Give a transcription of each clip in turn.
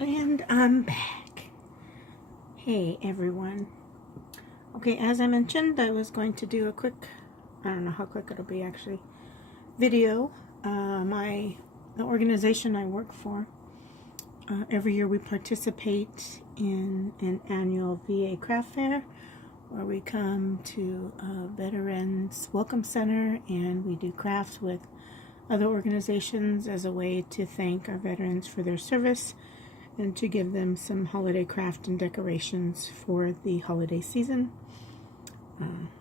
And I'm back. Hey everyone. Okay, as I mentioned, I was going to do a quick, I don't know how quick it'll be actually, video. The organization I work for, every year we participate in an annual VA craft fair where we come to a Veterans Welcome Center and we do crafts with other organizations as a way to thank our veterans for their service and to give them some holiday craft and decorations for the holiday season.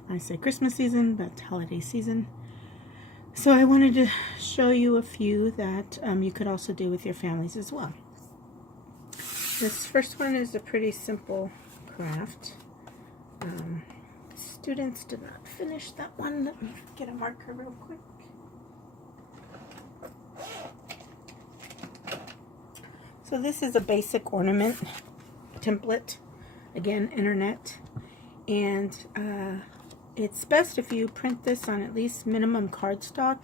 I say Christmas season, but holiday season. So I wanted to show you a few that you could also do with your families as well. This first one is a pretty simple craft. Students did not finish that one. Let me get a marker real quick. So this is a basic ornament template, again, internet, and it's best if you print this on at least minimum cardstock,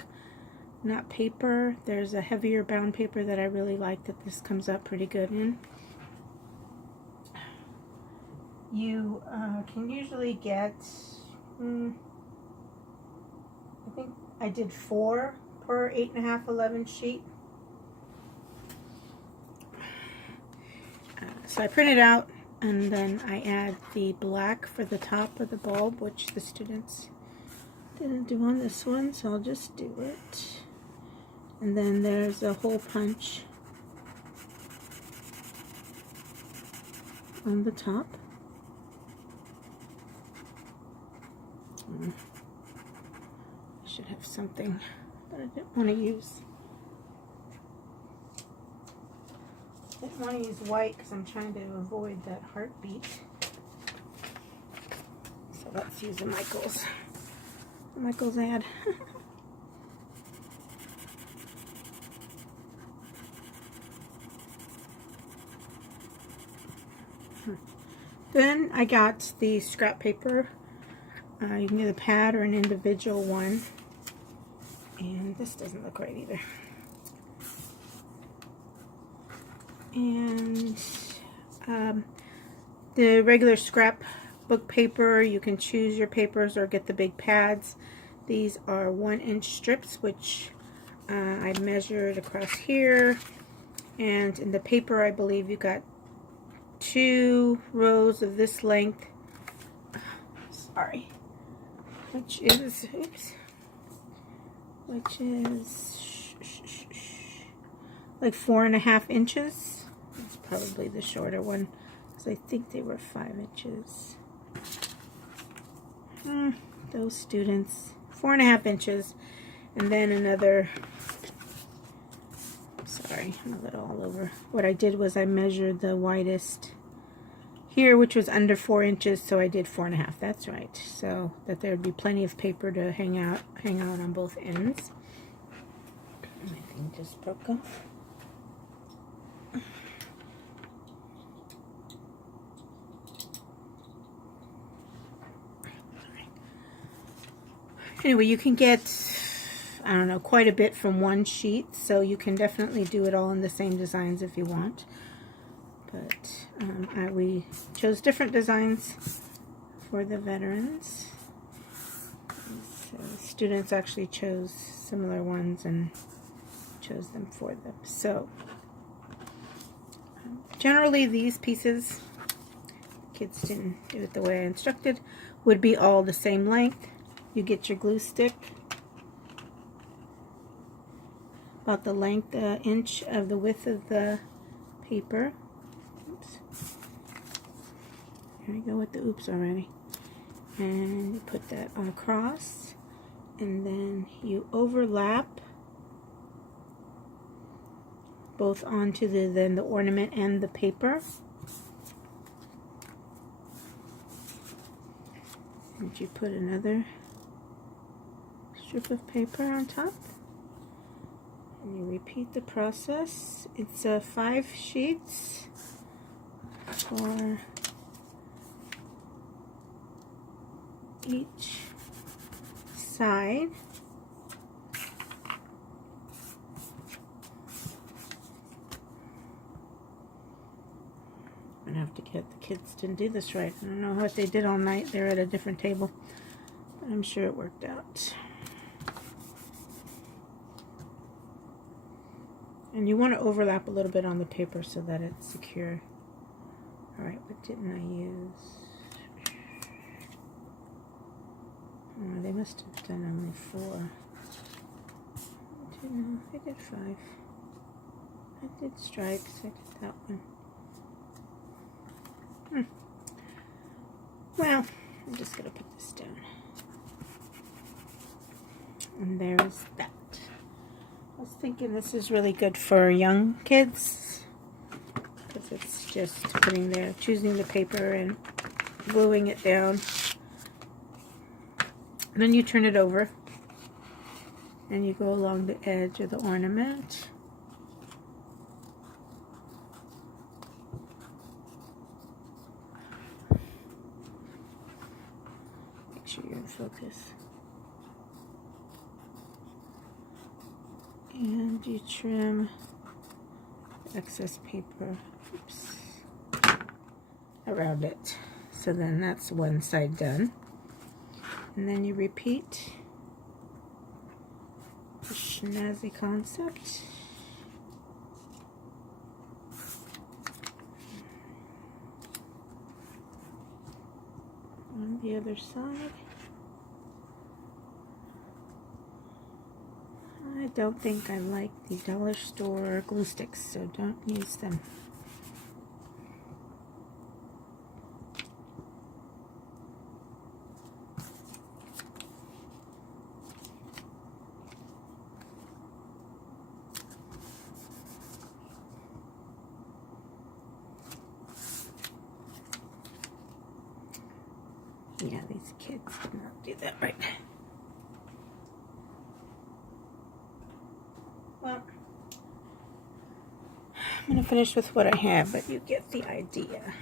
not paper. There's a heavier bound paper that I really like that this comes out pretty good in. You can usually get, I think I did 4 per 8.5, 11 sheet. So I print it out and then I add the black for the top of the bulb, which the students didn't do on this one, so I'll just do it. And then there's a hole punch on the top. I should have something that I didn't want to use. I didn't want to use white because I'm trying to avoid that heartbeat. So let's use a Michael's ad. Then I got the scrap paper. You can get a pad or an individual one. And this doesn't look right either. And the regular scrap book paper, you can choose your papers or get the big pads. These are 1-inch strips, which I measured across here. And in the paper, I believe you got 2 rows of this length. Sorry. Which is like 4.5 inches. It's probably the shorter one because I think they were 5 inches. Those students, 4.5 inches, and then another. Sorry, I'm a little all over. What I did was I measured the widest here, which was under 4 inches, so I did 4.5. That's right. So that there would be plenty of paper to hang out on both ends. My thing just broke off. Anyway, you can get, I don't know, quite a bit from one sheet, so you can definitely do it all in the same designs if you want. But we chose different designs for the veterans. So students actually chose similar ones and chose them for them. So generally these pieces, kids didn't do it the way I instructed, would be all the same length. You get your glue stick about the length, inch of the width of the paper. Oops. Here we go with the oops already. And you put that across, and then you overlap both onto the ornament and the paper. And you put another strip of paper on top. And you repeat the process. It's 5 sheets for each side. gonna have to get, the kids didn't do this right. I don't know what they did all night. They're at a different table, but I'm sure it worked out. And you want to overlap a little bit on the paper so that it's secure. Alright, what didn't I use? Oh, they must have done only 4. I don't know, I did 5. I did stripes, I did that one. Well, I'm just going to put this down. And there's that. I was thinking this is really good for young kids, because it's just putting there, choosing the paper and gluing it down. And then you turn it over and you go along the edge of the ornament. Make sure you're in focus. And you trim the excess paper, oops, around it. So then that's one side done. And then you repeat the snazzy concept. On the other side. I don't think I like the dollar store glue sticks, so don't use them. Yeah, these kids did not do that right. Well, I'm going to finish with what I have, but you get the idea.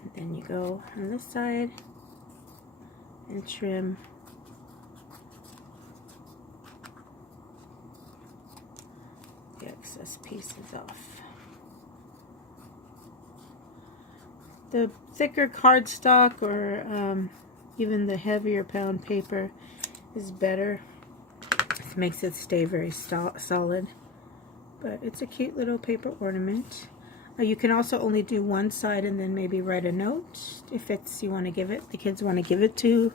And then you go on this side and trim the excess pieces off. The thicker cardstock or even the heavier pound paper is better. It makes it stay very solid. But it's a cute little paper ornament. You can also only do one side and then maybe write a note if it's you want to give it. The kids want to give it to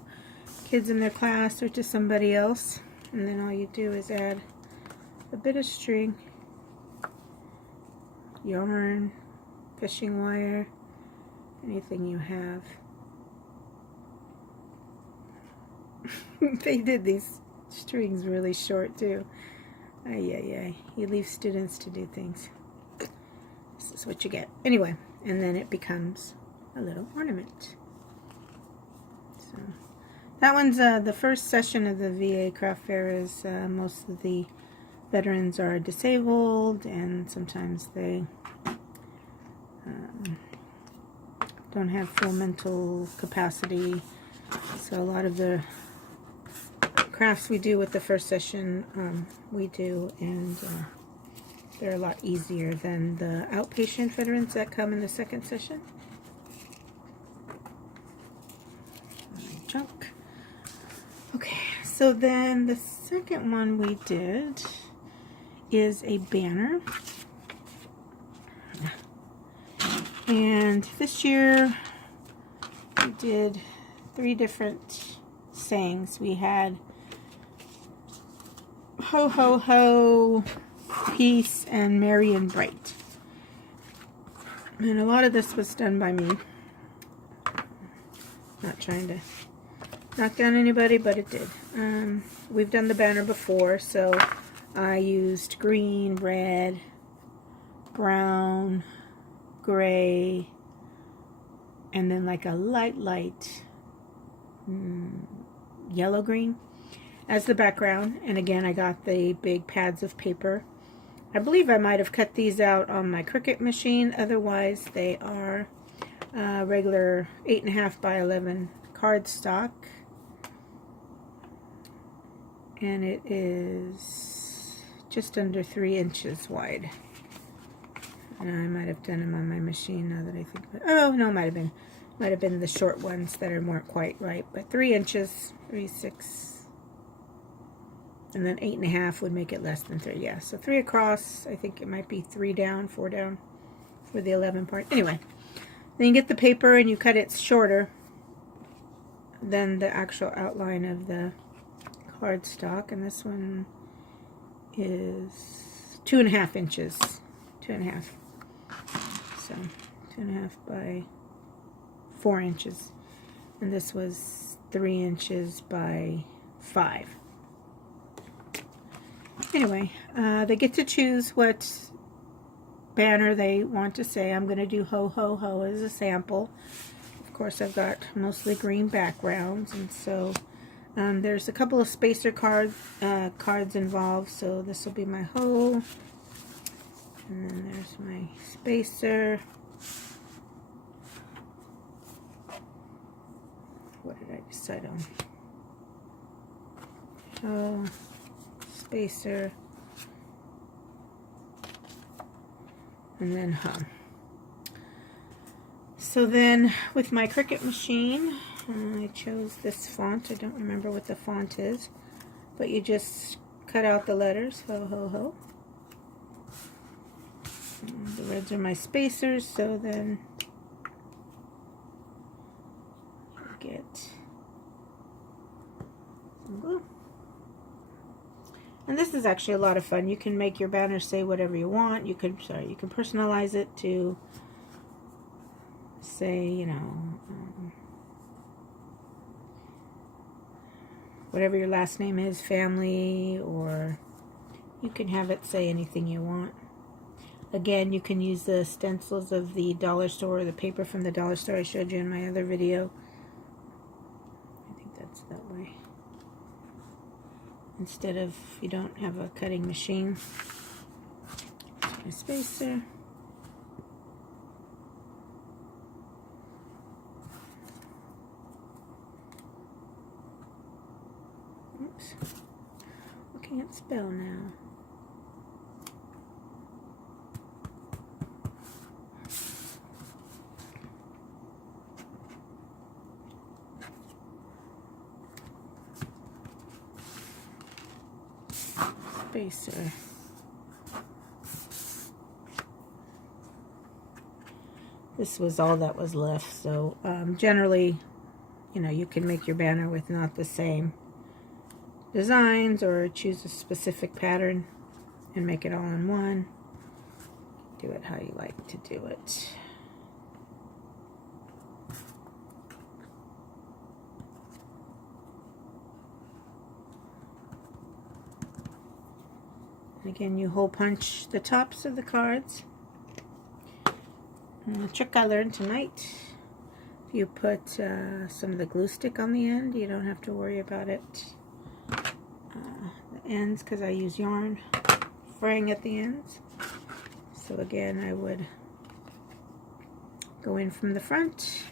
kids in their class or to somebody else. And then all you do is add a bit of string, yarn, fishing wire, anything you have. They did these strings really short too. Ay. You leave students to do things. This is what you get. Anyway, and then it becomes a little ornament. So that one's the first session of the VA craft fair. Is most of the veterans are disabled, and sometimes they don't have full mental capacity. So a lot of the crafts we do with the first session, we do, and they're a lot easier than the outpatient veterans that come in the second session. Junk. Okay, so then the second one we did is a banner. And this year we did 3 different sayings. We had ho ho ho, peace, and merry and bright. And a lot of this was done by me. Not trying to knock down anybody, but it did. We've done the banner before, so I used green, red, brown, gray, and then like a light yellow green as the background. And again, I got the big pads of paper. I believe I might have cut these out on my Cricut machine. Otherwise, they are regular 8.5 by 11 cardstock. And it is just under 3 inches wide. And I might have done them on my machine now that I think about it. Oh, no, might have been the short ones that weren't quite right. But 3 inches, 3/6. And then 8.5 would make it less than 3. Yeah, so 3 across. I think it might be 3 down, 4 down for the 11 part. Anyway, then you get the paper and you cut it shorter than the actual outline of the cardstock. And this one is 2.5 inches. 2.5. So 2.5 by 4 inches. And this was 3 inches by 5. Anyway, they get to choose what banner they want to say. I'm going to do ho ho ho as a sample. Of course, I've got mostly green backgrounds, and so there's a couple of spacer cards involved. So this will be my ho, and then there's my spacer. What did I decide on? Ho. Spacer, and then hum. So then with my Cricut machine, I chose this font. I don't remember what the font is, but you just cut out the letters, ho ho ho. And the reds are my spacers, so then I get some glue. And this is actually a lot of fun. You can make your banner say whatever you want. You can personalize it to say, you know, whatever your last name is, family, or you can have it say anything you want. Again, you can use the stencils of the dollar store, or the paper from the dollar store I showed you in my other video. I think that's that way. Instead of, you don't have a cutting machine. My spacer. Oops. I can't spell now. Spacer. This was all that was left, so generally, you know, you can make your banner with not the same designs, or choose a specific pattern and make it all in one. Do it how you like to do it. Again, you hole punch the tops of the cards. And the trick I learned tonight, if you put some of the glue stick on the end, you don't have to worry about it. The ends, because I use yarn, fraying at the ends. So again, I would go in from the front.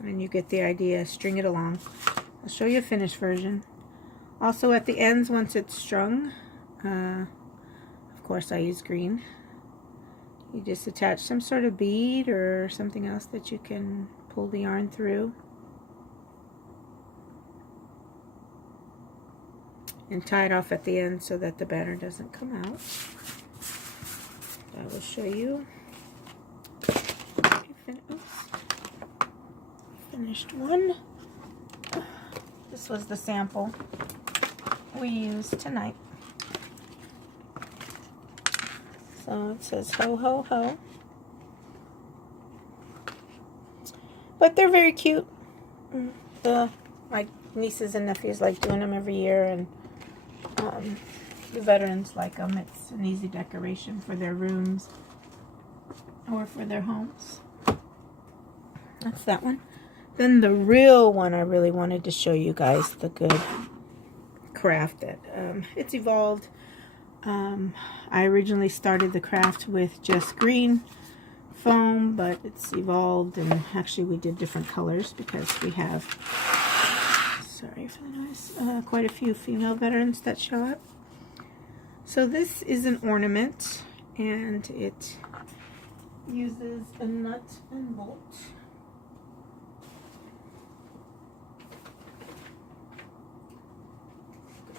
And you get the idea, string it along. I'll show you a finished version. Also at the ends, once it's strung, of course I use green, you just attach some sort of bead or something else that you can pull the yarn through. And tie it off at the end so that the banner doesn't come out. I will show you. Finished one. This was the sample we used tonight. So it says ho ho ho. But they're very cute. My nieces and nephews like doing them every year, and the veterans like them. It's an easy decoration for their rooms or for their homes. That's that one. Then the real one I really wanted to show you guys, the good craft that it's evolved. I originally started the craft with just green foam, but it's evolved, and actually we did different colors because we have, sorry for the noise, quite a few female veterans that show up. So this is an ornament, and it uses a nut and bolt.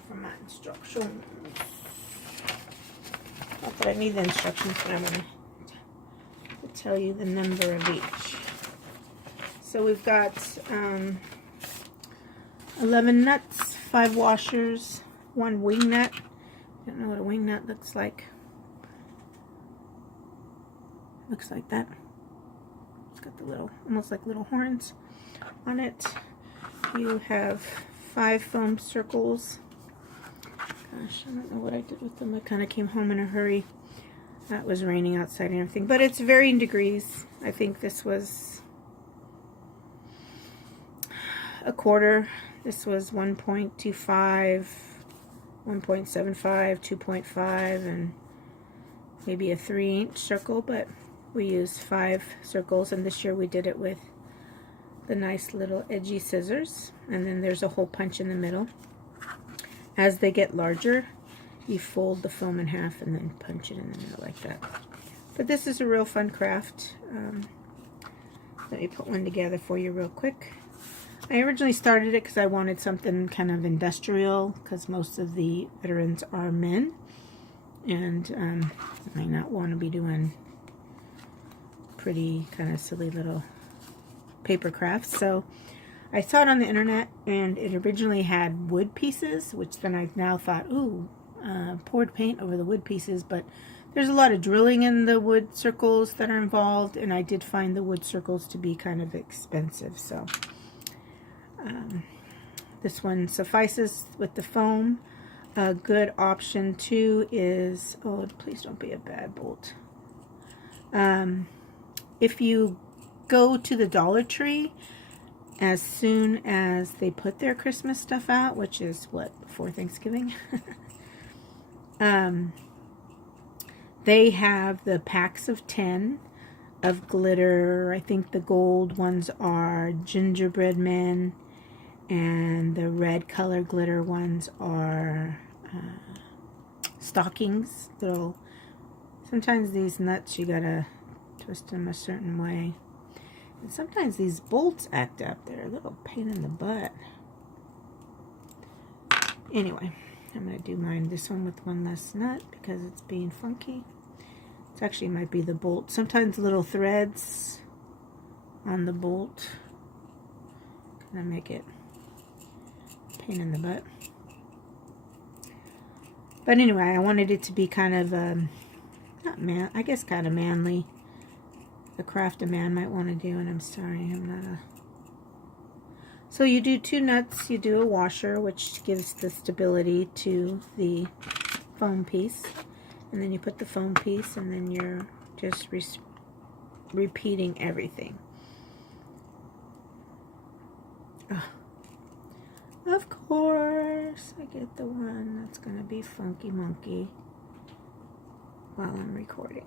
From my instructions. Not that I need the instructions, but I want to tell you the number of each. So we've got 11 nuts, 5 washers, 1 wing nut. I don't know what a wing nut looks like. Looks like that. It's got the little, almost like little horns on it. You have 5 foam circles. Gosh, I don't know what I did with them. I kind of came home in a hurry. It was raining outside and everything, but it's varying degrees. I think this was a quarter. This was 1.25, 1.75, 2.5, and maybe a 3-inch circle, but we used 5 circles, and this year we did it with the nice little edgy scissors, and then there's a hole punch in the middle. As they get larger, you fold the foam in half and then punch it in the middle like that. But this is a real fun craft. Let me put one together for you real quick. I originally started it because I wanted something kind of industrial, because most of the veterans are men, and I might not want to be doing pretty kind of silly little paper crafts. So I saw it on the internet, and it originally had wood pieces, which then I now thought, ooh, poured paint over the wood pieces, but there's a lot of drilling in the wood circles that are involved, and I did find the wood circles to be kind of expensive, so this one suffices with the foam. A good option too is, oh please don't be a bad bolt, if you go to the Dollar Tree as soon as they put their Christmas stuff out, which is what, before Thanksgiving, they have the packs of 10 of glitter. I think the gold ones are gingerbread men, and the red color glitter ones are stockings. Little, sometimes these nuts you gotta twist them a certain way, and sometimes these bolts act up. They're a little pain in the butt. Anyway, I'm going to do mine, this one with one less nut because it's being funky. It actually might be the bolt. Sometimes little threads on the bolt kind of make it a pain in the butt. But anyway, I wanted it to be kind of, not man, I guess kind of manly. The craft a man might want to do, and I'm sorry, I'm not a... So you do 2 nuts, you do a washer, which gives the stability to the foam piece, and then you put the foam piece, and then you're just repeating everything. Oh. Of course, I get the one that's going to be funky monkey while I'm recording.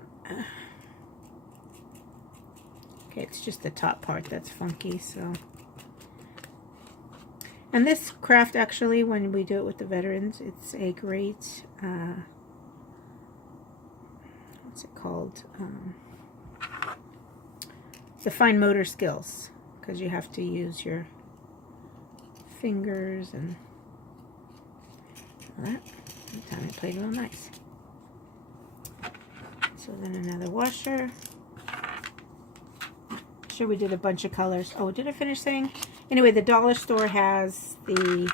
Okay, it's just the top part that's funky, so... And this craft, actually, when we do it with the veterans, it's a great, what's it called? The fine motor skills, because you have to use your fingers and all that. That time it played real nice. So then another washer. Sure, we did a bunch of colors. Oh, did I finish saying? Anyway, the dollar store has the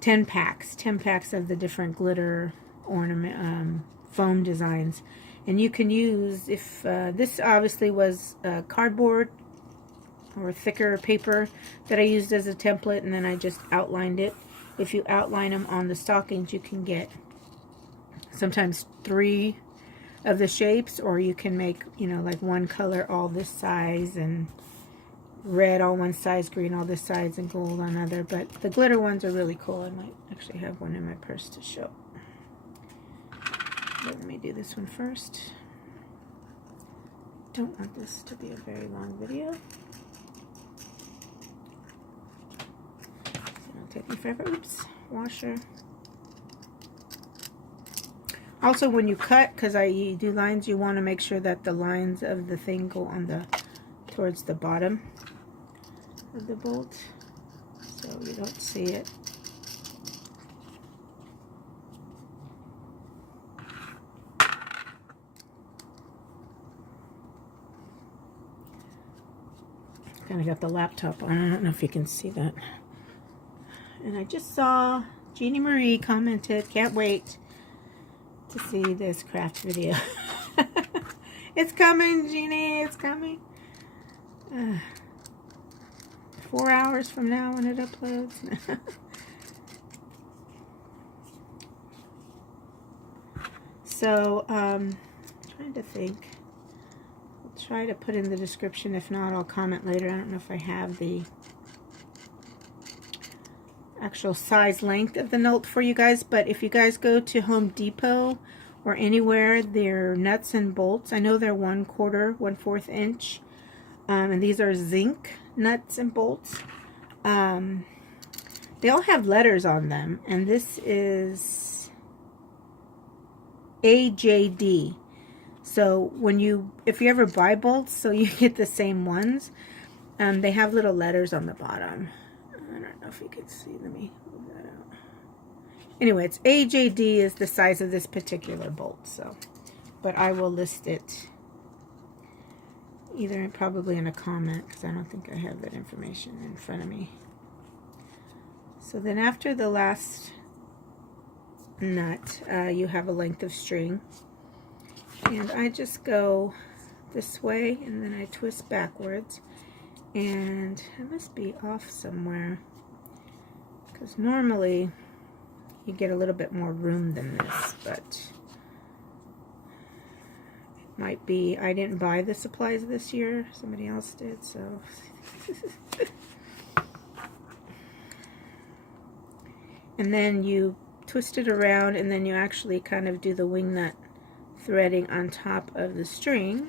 10 packs of the different glitter ornament foam designs, and you can use, if this obviously was cardboard or thicker paper that I used as a template, and then I just outlined it. If you outline them on the stockings, you can get sometimes 3 of the shapes, or you can make, you know, like one color all this size, and red on one side, green all this sides, and gold on other. But the glitter ones are really cool. I might actually have one in my purse to show. But let me do this one first. Don't want this to be a very long video. So it'll take me forever. Oops, washer. Also, when you cut, because you do lines, you want to make sure that the lines of the thing go on the towards the bottom of the bolt, so you don't see it. Kind of got the laptop on. I don't know if you can see that. And I just saw Jeannie Marie commented, can't wait to see this craft video. It's coming, Jeannie, it's coming. 4 hours from now when it uploads. So, trying to think. I'll try to put in the description. If not, I'll comment later. I don't know if I have the actual size length of the note for you guys, but if you guys go to Home Depot or anywhere, they're nuts and bolts. I know they're 1/4, 1/4 inch, and these are zinc nuts and bolts. They all have letters on them, and this is AJD. So if you ever buy bolts, so you get the same ones, they have little letters on the bottom. I don't know if you can see. Let me move that out. Anyway, it's AJD is the size of this particular bolt. So, but I will list it either probably in a comment, because I don't think I have that information in front of me. So then after the last nut, you have a length of string, and I just go this way and then I twist backwards, and I must be off somewhere, because normally you get a little bit more room than this, but it might be I didn't buy the supplies this year, somebody else did, so and then you twist it around, and then you actually kind of do the wing nut threading on top of the string,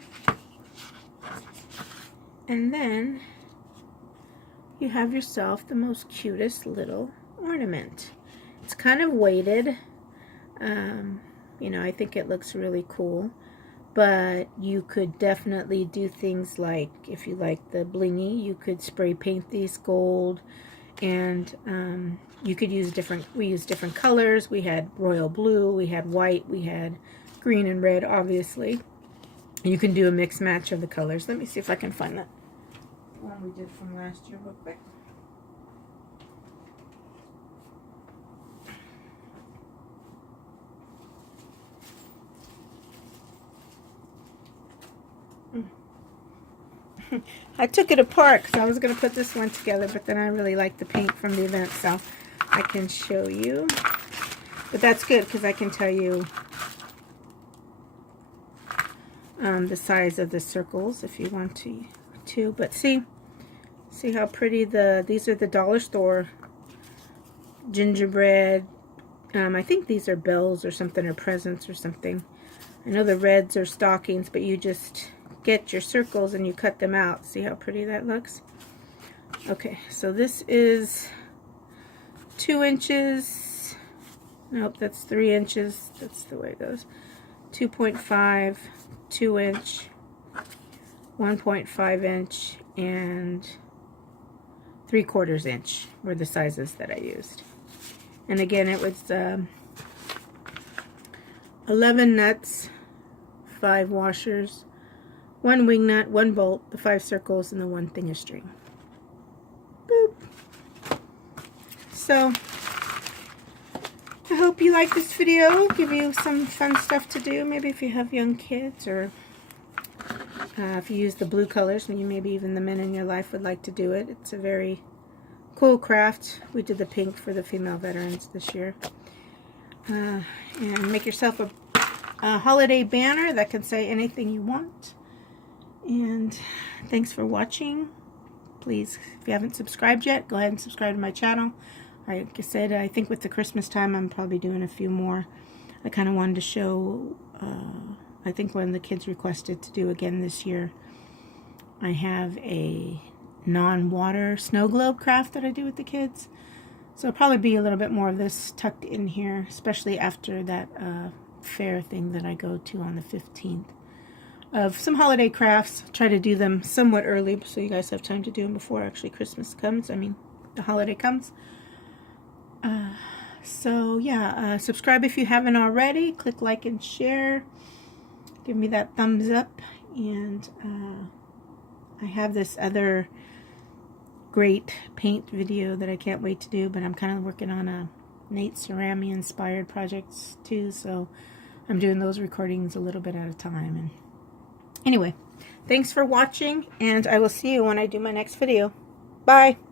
and then you have yourself the most cutest little ornament. It's kind of weighted. You know, I think it looks really cool, but you could definitely do things like, if you like the blingy, you could spray paint these gold, and you could use we used different colors. We had royal blue, we had white, we had green and red, obviously. You can do a mix match of the colors. Let me see if I can find that one we did from last year real quick. I took it apart because I was going to put this one together, but then I really like the paint from the event, so I can show you. But that's good because I can tell you the size of the circles if you want to. But see how pretty these are the dollar store gingerbread. I think these are bells or something, or presents or something. I know the reds are stockings, but you just get your circles and you cut them out. See how pretty that looks? Okay, so this is 2 inches. Nope, that's 3 inches. That's the way it goes. 2.5, 2 inch, 1.5 inch, and 3/4 inch were the sizes that I used. And again, it was 11 nuts, 5 washers, 1 wing nut, 1 bolt, the 5 circles, and the 1 thing of string. Boop. So, I hope you like this video. Give you some fun stuff to do. Maybe if you have young kids, or if you use the blue colors, maybe even the men in your life would like to do it. It's a very cool craft. We did the pink for the female veterans this year. And make yourself a holiday banner that can say anything you want. And thanks for watching. please, if you haven't subscribed yet, go ahead and subscribe to my channel. Like I said, I think with the Christmas time, I'm probably doing a few more. I kind of wanted to show, I think one of the kids requested to do again this year. I have a non-water snow globe craft that I do with the kids. So it'll probably be a little bit more of this tucked in here, especially after that fair thing that I go to on the 15th. Of some holiday crafts. Try to do them somewhat early so you guys have time to do them before actually Christmas comes. I mean, the holiday comes. So yeah, subscribe if you haven't already. Click like and share. Give me that thumbs up. And I have this other great paint video that I can't wait to do, but I'm kind of working on a Nate Cerami inspired projects too, so I'm doing those recordings a little bit at a time. And anyway, thanks for watching, and I will see you when I do my next video. Bye!